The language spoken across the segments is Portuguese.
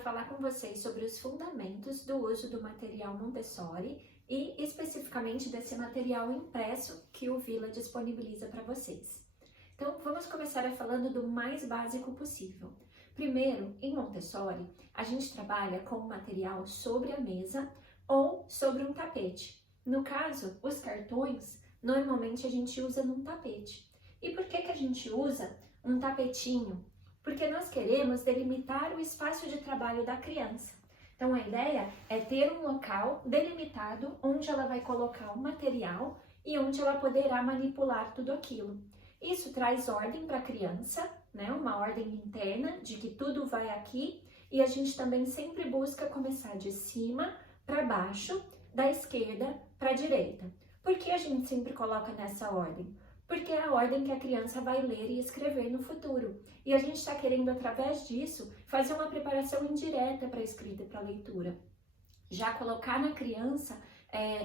falar com vocês sobre os fundamentos do uso do material Montessori e especificamente desse material impresso que o Vila disponibiliza para vocês. Então, vamos começar falando do mais básico possível. Primeiro, em Montessori, a gente trabalha com o material sobre a mesa ou sobre um tapete. No caso, os cartões, normalmente a gente usa num tapete. E por que a gente usa um tapetinho? Porque nós queremos delimitar o espaço de trabalho da criança. Então, a ideia é ter um local delimitado onde ela vai colocar o material e onde ela poderá manipular tudo aquilo. Isso traz ordem para a criança, né? Uma ordem interna de que tudo vai aqui, e a gente também sempre busca começar de cima para baixo, da esquerda para a direita. Por que a gente sempre coloca nessa ordem? Porque é a ordem que a criança vai ler e escrever no futuro. E a gente está querendo, através disso, fazer uma preparação indireta para a escrita e para a leitura. Já colocar na criança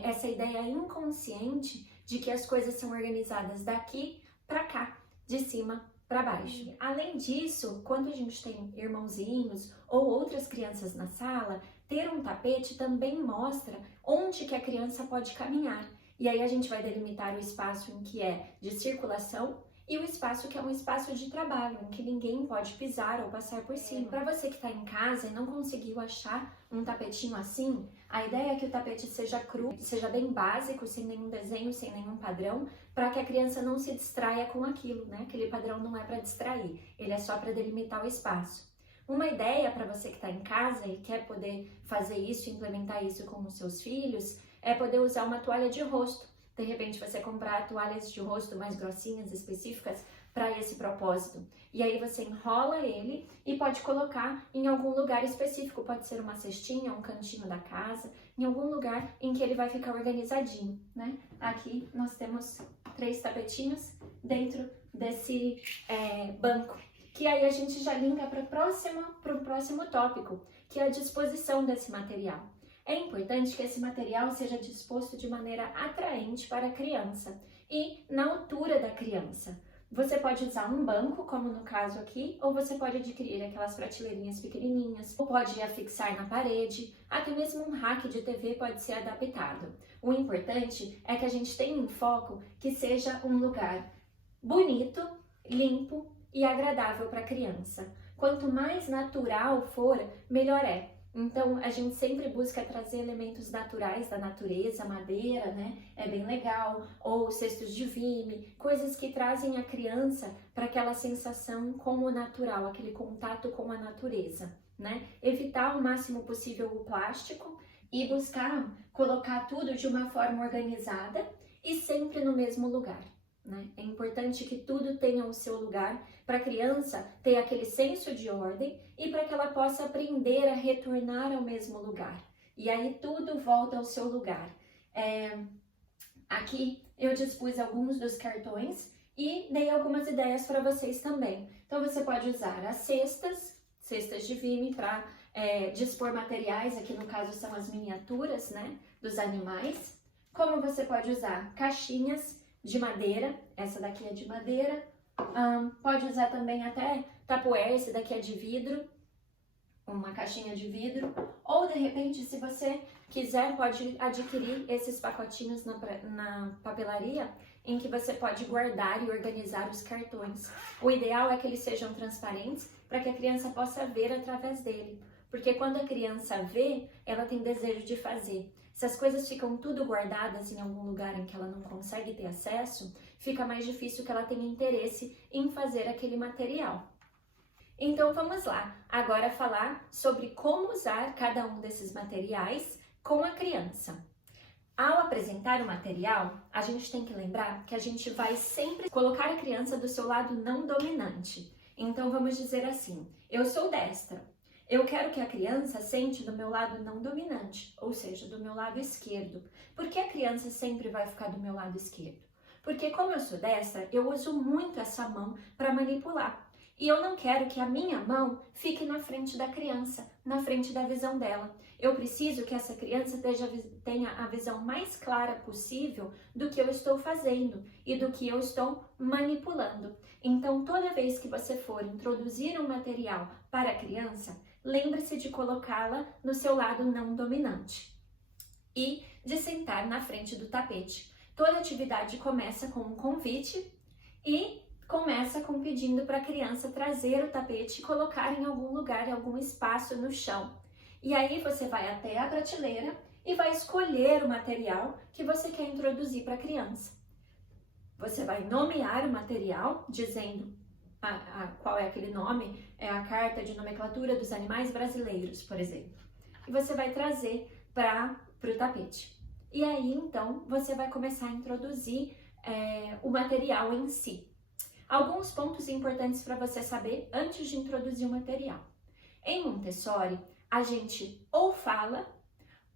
essa ideia inconsciente de que as coisas são organizadas daqui para cá, de cima para baixo. Além disso, quando a gente tem irmãozinhos ou outras crianças na sala, ter um tapete também mostra onde que a criança pode caminhar. E aí a gente vai delimitar o espaço em que é de circulação e o espaço que é um espaço de trabalho, em que ninguém pode pisar ou passar por cima. Para você que está em casa e não conseguiu achar um tapetinho assim, a ideia é que o tapete seja cru, seja bem básico, sem nenhum desenho, sem nenhum padrão, para que a criança não se distraia com aquilo, né? Aquele padrão não é para distrair, ele é só para delimitar o espaço. Uma ideia para você que está em casa e quer poder fazer isso, implementar isso com os seus filhos, é poder usar uma toalha de rosto. De repente você comprar toalhas de rosto mais grossinhas, específicas para esse propósito. E aí você enrola ele e pode colocar em algum lugar específico. Pode ser uma cestinha, um cantinho da casa, em algum lugar em que ele vai ficar organizadinho, né? Aqui nós temos 3 tapetinhos dentro desse banco. Que aí a gente já linka para o próximo tópico, que é a disposição desse material. É importante que esse material seja disposto de maneira atraente para a criança e na altura da criança. Você pode usar um banco, como no caso aqui, ou você pode adquirir aquelas prateleirinhas pequenininhas, ou pode afixar na parede, até mesmo um rack de TV pode ser adaptado. O importante é que a gente tenha em foco que seja um lugar bonito, limpo e agradável para a criança. Quanto mais natural for, melhor é. Então, a gente sempre busca trazer elementos naturais da natureza, madeira, né? É bem legal, ou cestos de vime, coisas que trazem a criança para aquela sensação com o natural, aquele contato com a natureza, né? Evitar o máximo possível o plástico e buscar colocar tudo de uma forma organizada e sempre no mesmo lugar. Né? É importante que tudo tenha o seu lugar para a criança ter aquele senso de ordem e para que ela possa aprender a retornar ao mesmo lugar. E aí tudo volta ao seu lugar. Aqui eu dispus alguns dos cartões e dei algumas ideias para vocês também. Então você pode usar as cestas de vime para dispor materiais, aqui no caso são as miniaturas, né, dos animais. Como você pode usar caixinhas de madeira, essa daqui é de madeira, pode usar também até tupperware, esse daqui é de vidro, uma caixinha de vidro, ou de repente, se você quiser, pode adquirir esses pacotinhos na papelaria, em que você pode guardar e organizar os cartões. O ideal é que eles sejam transparentes, para que a criança possa ver através dele, porque quando a criança vê, ela tem desejo de fazer. Se as coisas ficam tudo guardadas em algum lugar em que ela não consegue ter acesso, fica mais difícil que ela tenha interesse em fazer aquele material. Então vamos lá, agora falar sobre como usar cada um desses materiais com a criança. Ao apresentar o material, a gente tem que lembrar que a gente vai sempre colocar a criança do seu lado não dominante. Então vamos dizer assim, eu sou destra. Eu quero que a criança sente do meu lado não dominante, ou seja, do meu lado esquerdo. Por que a criança sempre vai ficar do meu lado esquerdo? Porque como eu sou destra, eu uso muito essa mão para manipular. E eu não quero que a minha mão fique na frente da criança, na frente da visão dela. Eu preciso que essa criança tenha a visão mais clara possível do que eu estou fazendo e do que eu estou manipulando. Então, toda vez que você for introduzir um material para a criança, lembre-se de colocá-la no seu lado não dominante e de sentar na frente do tapete. Toda atividade começa com um convite e começa com pedindo para a criança trazer o tapete e colocar em algum lugar, em algum espaço no chão. E aí você vai até a prateleira e vai escolher o material que você quer introduzir para a criança. Você vai nomear o material, dizendo qual é aquele nome, é a Carta de Nomenclatura dos Animais Brasileiros, por exemplo. E você vai trazer para o tapete. E aí, então, você vai começar a introduzir o material em si. Alguns pontos importantes para você saber antes de introduzir o material. Em Montessori, a gente ou fala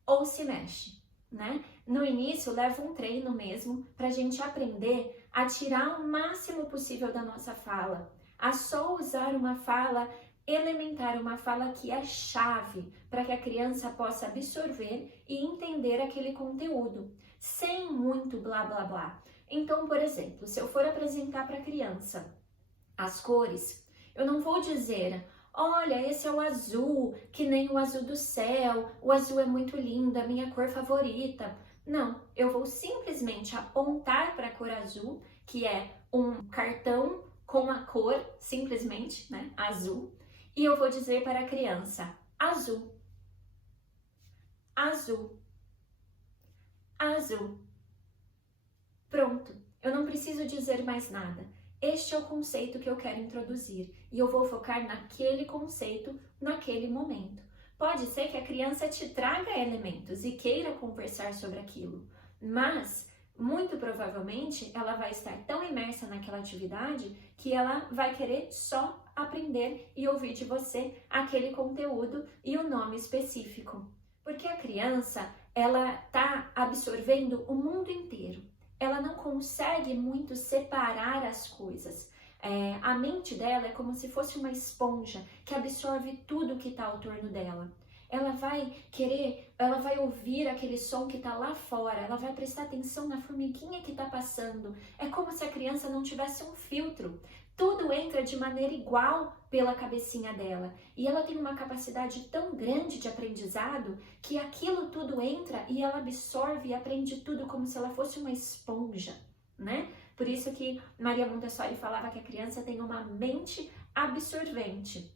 ou se mexe, né? No início, leva um treino mesmo para a gente aprender a tirar o máximo possível da nossa fala, a só usar uma fala elementar, uma fala que é chave para que a criança possa absorver e entender aquele conteúdo, sem muito blá blá blá. Então, por exemplo, se eu for apresentar para a criança as cores, eu não vou dizer: olha, esse é o azul, que nem o azul do céu, o azul é muito lindo, a minha cor favorita. Não, eu vou simplesmente apontar para a cor azul, que é um cartão com a cor, simplesmente, né, azul, e eu vou dizer para a criança: azul, azul, azul. Pronto, eu não preciso dizer mais nada. Este é o conceito que eu quero introduzir e eu vou focar naquele conceito, naquele momento. Pode ser que a criança te traga elementos e queira conversar sobre aquilo, mas muito provavelmente ela vai estar tão imersa naquela atividade que ela vai querer só aprender e ouvir de você aquele conteúdo e o nome específico. Porque a criança, ela está absorvendo o mundo inteiro. Ela não consegue muito separar as coisas. A mente dela é como se fosse uma esponja que absorve tudo que está ao torno dela. Ela vai ouvir aquele som que está lá fora, ela vai prestar atenção na formiguinha que está passando. É como se a criança não tivesse um filtro. Tudo entra de maneira igual pela cabecinha dela. E ela tem uma capacidade tão grande de aprendizado que aquilo tudo entra e ela absorve e aprende tudo como se ela fosse uma esponja, né? Por isso que Maria Montessori falava que a criança tem uma mente absorvente.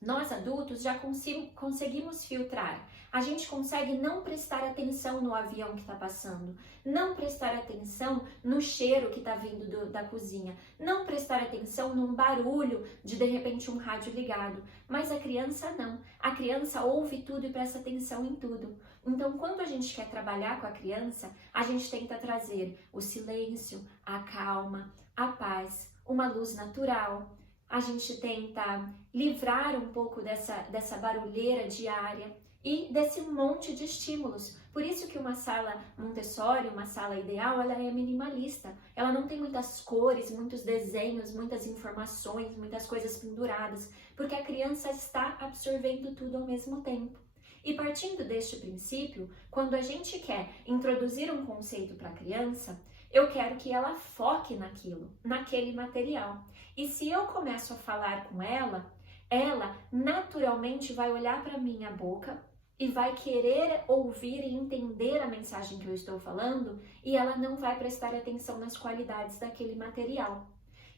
Nós adultos já conseguimos filtrar. A gente consegue não prestar atenção no avião que está passando, não prestar atenção no cheiro que está vindo da cozinha, não prestar atenção num barulho de repente um rádio ligado. Mas a criança não. A criança ouve tudo e presta atenção em tudo. Então, quando a gente quer trabalhar com a criança, a gente tenta trazer o silêncio, a calma, a paz, uma luz natural. A gente tenta livrar um pouco dessa barulheira diária e desse monte de estímulos. Por isso que uma sala Montessori, uma sala ideal, ela é minimalista. Ela não tem muitas cores, muitos desenhos, muitas informações, muitas coisas penduradas, porque a criança está absorvendo tudo ao mesmo tempo. E partindo deste princípio, quando a gente quer introduzir um conceito para a criança, eu quero que ela foque naquilo, naquele material. E se eu começo a falar com ela, ela naturalmente vai olhar para minha boca e vai querer ouvir e entender a mensagem que eu estou falando e ela não vai prestar atenção nas qualidades daquele material.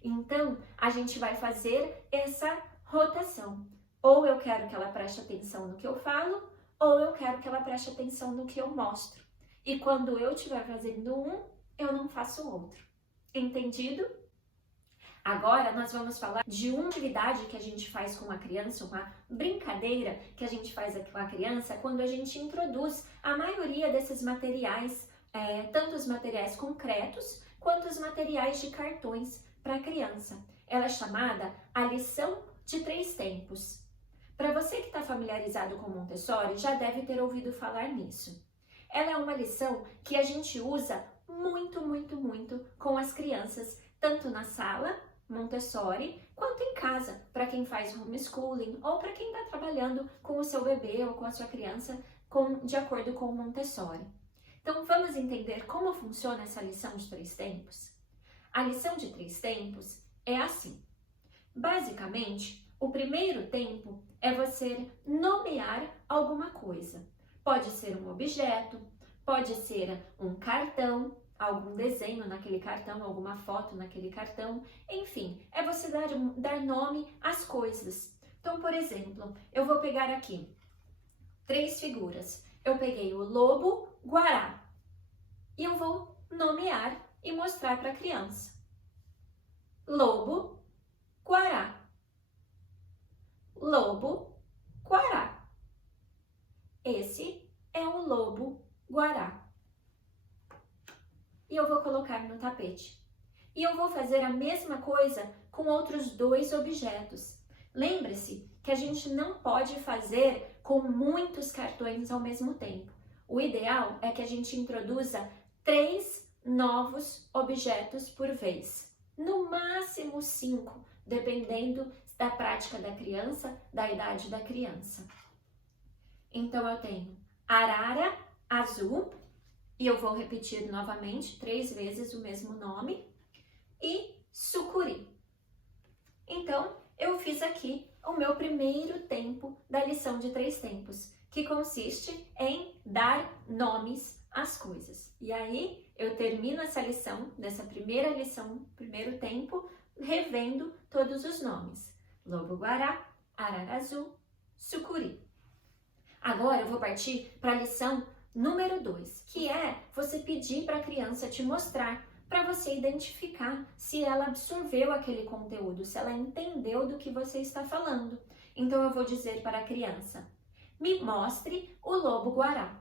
Então, a gente vai fazer essa rotação. Ou eu quero que ela preste atenção no que eu falo, ou eu quero que ela preste atenção no que eu mostro. E quando eu estiver fazendo um, eu não faço outro. Entendido? Agora nós vamos falar de uma atividade que a gente faz com a criança, uma brincadeira que a gente faz com a criança quando a gente introduz a maioria desses materiais, tanto os materiais concretos quanto os materiais de cartões para a criança. Ela é chamada a lição de 3 tempos. Para você que está familiarizado com Montessori, já deve ter ouvido falar nisso. Ela é uma lição que a gente usa muito com as crianças, tanto na sala Montessori, quanto em casa, para quem faz homeschooling ou para quem está trabalhando com o seu bebê ou com a sua criança de acordo com o Montessori. Então, vamos entender como funciona essa lição de 3 tempos? A lição de 3 tempos é assim. Basicamente, O primeiro tempo é você nomear alguma coisa. Pode ser um objeto, pode ser um cartão, algum desenho naquele cartão, alguma foto naquele cartão, enfim, é você dar nome às coisas. Então, por exemplo, eu vou pegar aqui 3 figuras. Eu peguei o lobo guará e eu vou nomear e mostrar para a criança. Lobo guará. Lobo guará. Esse é um lobo guará. E eu vou colocar no tapete. E eu vou fazer a mesma coisa com outros 2 objetos. Lembre-se que a gente não pode fazer com muitos cartões ao mesmo tempo. O ideal é que a gente introduza 3 novos objetos por vez. No máximo 5, dependendo da prática da criança, da idade da criança. Então, eu tenho arara azul, e eu vou repetir novamente 3 vezes o mesmo nome, e sucuri. Então, eu fiz aqui o meu primeiro tempo da lição de 3 tempos, que consiste em dar nomes às coisas. E aí, eu termino essa lição, dessa primeira lição, primeiro tempo, revendo todos os nomes. Lobo-guará, arara azul, sucuri. Agora eu vou partir para a lição número 2, que é você pedir para a criança te mostrar, para você identificar se ela absorveu aquele conteúdo, se ela entendeu do que você está falando. Então eu vou dizer para a criança, me mostre o lobo-guará.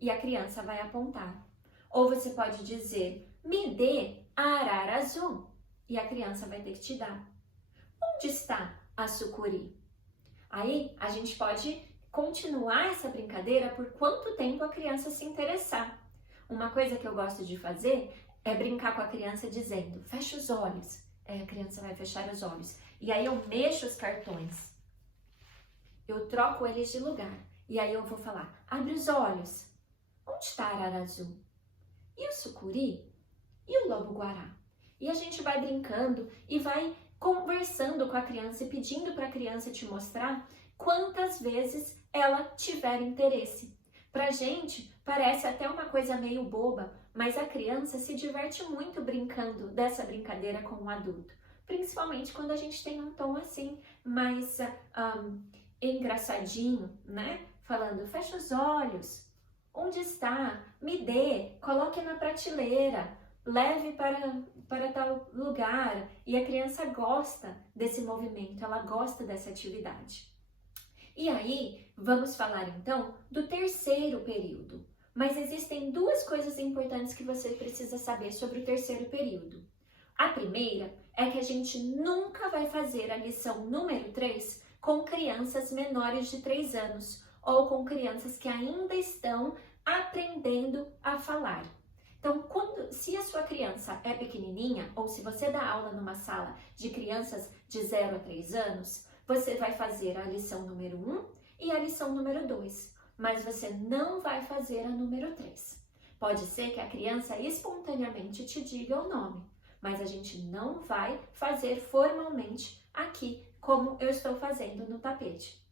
E a criança vai apontar. Ou você pode dizer, me dê a arara azul. E a criança vai ter que te dar. Onde está a sucuri? Aí a gente pode continuar essa brincadeira por quanto tempo a criança se interessar. Uma coisa que eu gosto de fazer é brincar com a criança dizendo, fecha os olhos. Aí a criança vai fechar os olhos. E aí eu mexo os cartões. Eu troco eles de lugar. E aí eu vou falar, abre os olhos. Onde está a arara azul? E o sucuri? E o lobo-guará? E a gente vai brincando e vai conversando com a criança e pedindo para a criança te mostrar quantas vezes ela tiver interesse. Pra gente, parece até uma coisa meio boba, mas a criança se diverte muito brincando dessa brincadeira com o adulto. Principalmente quando a gente tem um tom assim, mais engraçadinho, né? Falando, fecha os olhos. Onde está? Me dê, coloque na prateleira, leve para tal lugar. E a criança gosta desse movimento, ela gosta dessa atividade. E aí, vamos falar então do terceiro período. Mas existem 2 coisas importantes que você precisa saber sobre o terceiro período. A primeira é que a gente nunca vai fazer a lição número 3 com crianças menores de 3 anos ou com crianças que ainda estão aprendendo a falar. Então, se a sua criança é pequenininha ou se você dá aula numa sala de crianças de 0 a 3 anos, você vai fazer a lição número 1 e a lição número 2, mas você não vai fazer a número 3. Pode ser que a criança espontaneamente te diga o nome, mas a gente não vai fazer formalmente aqui, como eu estou fazendo no tapete.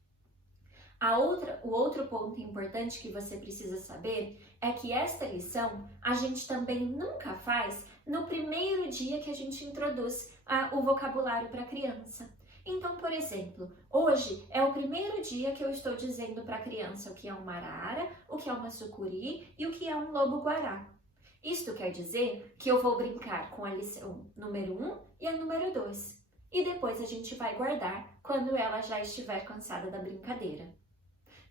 O outro ponto importante que você precisa saber é que esta lição a gente também nunca faz no primeiro dia que a gente introduz o vocabulário para a criança. Então, por exemplo, hoje é o primeiro dia que eu estou dizendo para a criança o que é uma arara, o que é uma sucuri e o que é um lobo-guará. Isto quer dizer que eu vou brincar com a lição número 1 e a número 2. E depois a gente vai guardar quando ela já estiver cansada da brincadeira.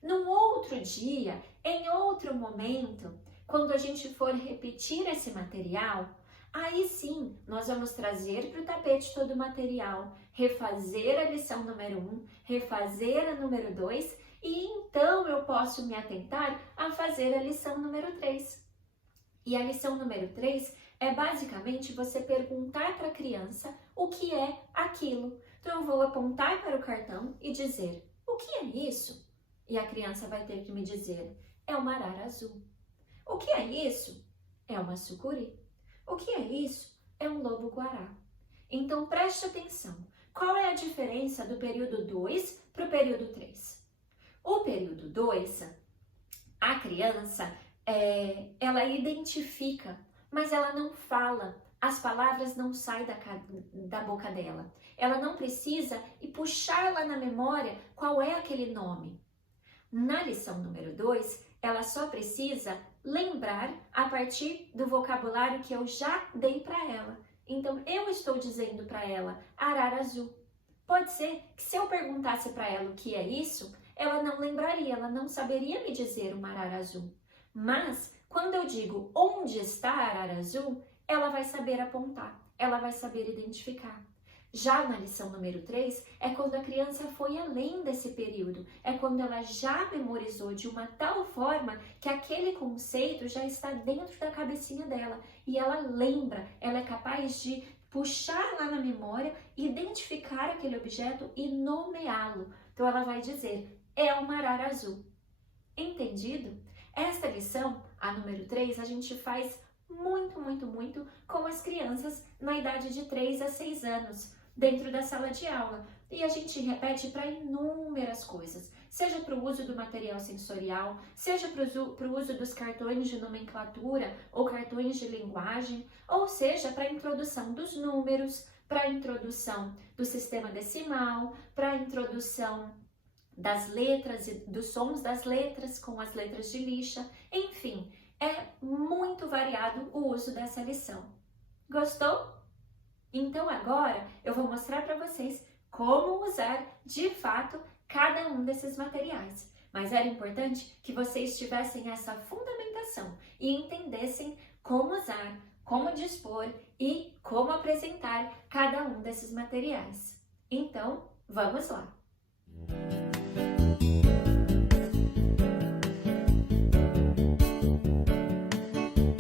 Num outro dia, em outro momento, quando a gente for repetir esse material, aí sim, nós vamos trazer para o tapete todo o material, refazer a lição número 1, refazer a número 2 e então eu posso me atentar a fazer a lição número 3. E a lição número 3 é basicamente você perguntar para a criança o que é aquilo. Então eu vou apontar para o cartão e dizer, o que é isso? E a criança vai ter que me dizer, é uma arara azul. O que é isso? É uma sucuri. O que é isso? É um lobo-guará. Então preste atenção, Qual é a diferença do período 2 para o período 3? O período 2, a criança, ela identifica, mas ela não fala. As palavras não saem da boca dela. Ela não precisa e puxar lá na memória qual é aquele nome. Na lição número 2, ela só precisa lembrar a partir do vocabulário que eu já dei para ela. Então, eu estou dizendo para ela arara azul. Pode ser que se eu perguntasse para ela o que é isso, ela não lembraria, ela não saberia me dizer uma arara azul. Mas, quando eu digo onde está a arara azul, ela vai saber apontar, ela vai saber identificar. Já na lição número 3, é quando a criança foi além desse período, é quando ela já memorizou de uma tal forma que aquele conceito já está dentro da cabecinha dela e ela lembra, ela é capaz de puxar lá na memória, identificar aquele objeto e nomeá-lo. Então ela vai dizer, é uma arara azul. Entendido? Esta lição, a número 3, a gente faz muito com as crianças na idade de 3 a 6 anos, dentro da sala de aula. E a gente repete para inúmeras coisas, seja para o uso do material sensorial, seja para o uso dos cartões de nomenclatura ou cartões de linguagem, ou seja, para a introdução dos números, para a introdução do sistema decimal, para a introdução das letras e dos sons das letras com as letras de lixa, enfim, é muito variado o uso dessa lição. Gostou? Então agora eu vou mostrar para vocês como usar de fato cada um desses materiais. Mas era importante que vocês tivessem essa fundamentação e entendessem como usar, como dispor e como apresentar cada um desses materiais. Então, vamos lá!